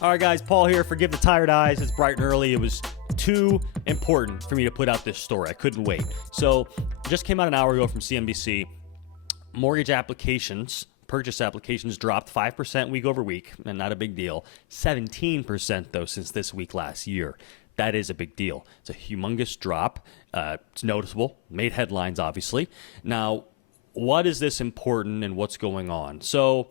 All right, guys, Paul here. Forgive the tired eyes. It's bright and early. It was too important for me to put out this story. I couldn't wait. So, just came out an hour ago from CNBC. Mortgage applications, purchase applications dropped 5% week over week, and not a big deal. 17% though since this week last year. That is a big deal. It's a humongous drop. It's noticeable. Made headlines, obviously. Now, what is this important and what's going on? So,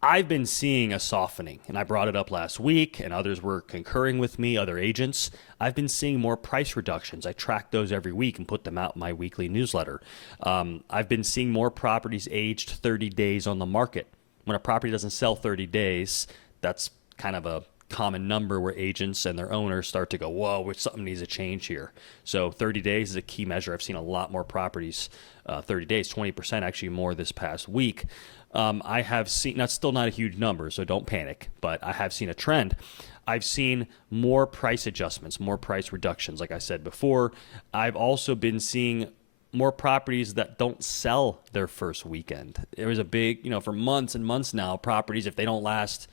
I've been seeing a softening, and I brought it up last week, and others were concurring with me, other agents. I've been seeing more price reductions. I track those every week and put them out in my weekly newsletter. I've been seeing more properties aged 30 days on the market. When a property doesn't sell 30 days, that's kind of a common number where agents and their owners start to go, whoa, something needs to change here. So 30 days is a key measure. I've seen a lot more properties, 30 days, 20% actually more this past week. I have seen, that's still not a huge number, so don't panic, but I have seen a trend. I've seen more price adjustments, more price reductions, like I said before. I've also been seeing more properties that don't sell their first weekend. There was a big, for months and months now, properties, if they don't last,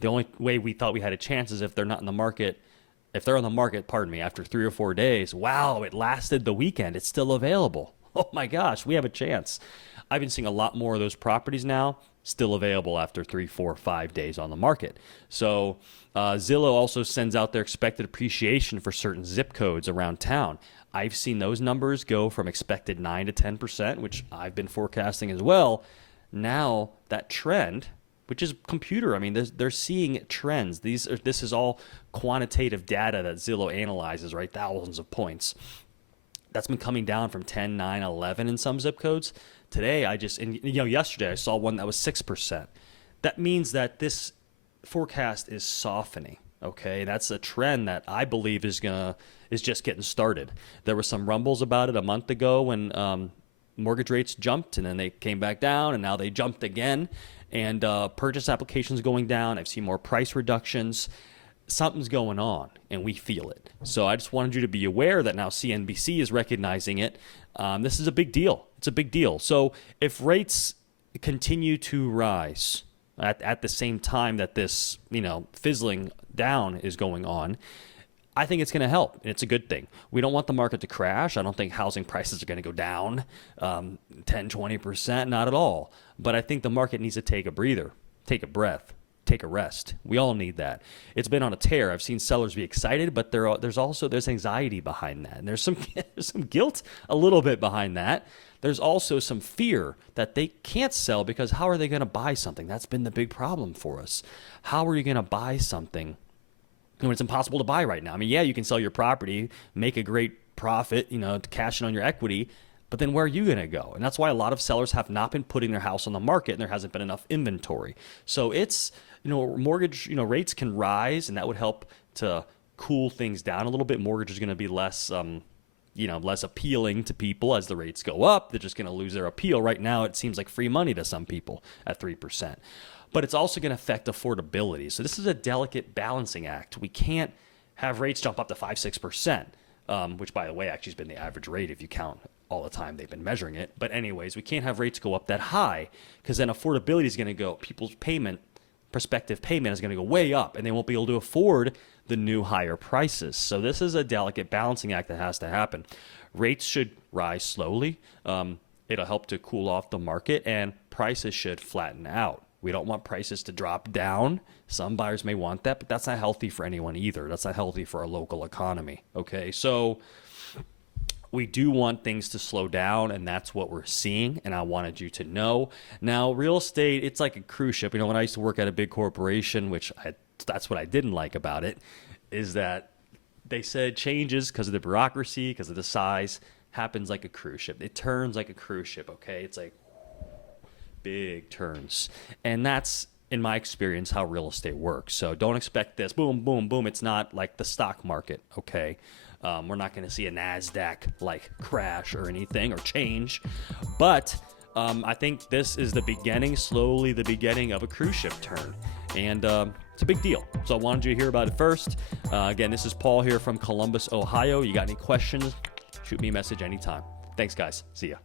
the only way we thought we had a chance is if they're not in the market. If they're on the market, after 3 or 4 days, wow, it lasted the weekend. It's still available. Oh my gosh, we have a chance. I've been seeing a lot more of those properties now still available after 3, 4, 5 days on the market. So Zillow also sends out their expected appreciation for certain zip codes around town. I've seen those numbers go from expected 9 to 10%, which I've been forecasting as well. Now that trend, which is computer, they're seeing trends. This is all quantitative data that Zillow analyzes, right? Thousands of points. That's been coming down from 10, 9, 11 in some zip codes. Today, yesterday I saw one that was 6%. That means that this forecast is softening. Okay, that's a trend that I believe is just getting started. There were some rumbles about it a month ago when mortgage rates jumped, and then they came back down, and now they jumped again. And purchase applications going down. I've seen more price reductions. Something's going on, and we feel it. So I just wanted you to be aware that now CNBC is recognizing it. This is a big deal. It's a big deal. So if rates continue to rise at the same time that this, fizzling down is going on, I think it's going to help, and it's a good thing. We don't want the market to crash. I don't think housing prices are going to go down 10, 20%, not at all. But I think the market needs to take a breather, take a breath, take a rest. We all need that. It's been on a tear. I've seen sellers be excited, but there's anxiety behind that. And there's some guilt a little bit behind that. There's also some fear that they can't sell because how are they going to buy something? That's been the big problem for us. How are you going to buy something when it's impossible to buy right now? You can sell your property, make a great profit, to cash in on your equity, but then where are you going to go? And that's why a lot of sellers have not been putting their house on the market, and there hasn't been enough inventory. So it's, mortgage, rates can rise, and that would help to cool things down a little bit. Mortgage is going to be less, less appealing to people as the rates go up. They're just going to lose their appeal. Right now, it seems like free money to some people at 3%. But it's also going to affect affordability. So this is a delicate balancing act. We can't have rates jump up to 5, 6%, which, by the way, actually has been the average rate if you count all the time they've been measuring it. But anyways, we can't have rates go up that high because then affordability is going to go, people's prospective payment is going to go way up, and they won't be able to afford the new higher prices. So this is a delicate balancing act that has to happen. Rates should rise slowly. It'll help to cool off the market, and prices should flatten out. We don't want prices to drop down. Some buyers may want that, but that's not healthy for anyone either. That's not healthy for our local economy. Okay, so we do want things to slow down, and that's what we're seeing, and I wanted you to know. Now, real estate, it's like a cruise ship. When I used to work at a big corporation, that's what I didn't like about it, is that they said changes because of the bureaucracy, because of the size, happens like a cruise ship. It turns like a cruise ship, okay? It's like big turns. And that's, in my experience, how real estate works. So don't expect this boom, boom, boom. It's not like the stock market, okay? We're not going to see a NASDAQ crash or anything or change. But I think this is slowly the beginning of a cruise ship turn. And it's a big deal. So I wanted you to hear about it first. Again, this is Paul here from Columbus, Ohio. You got any questions? Shoot me a message anytime. Thanks, guys. See ya.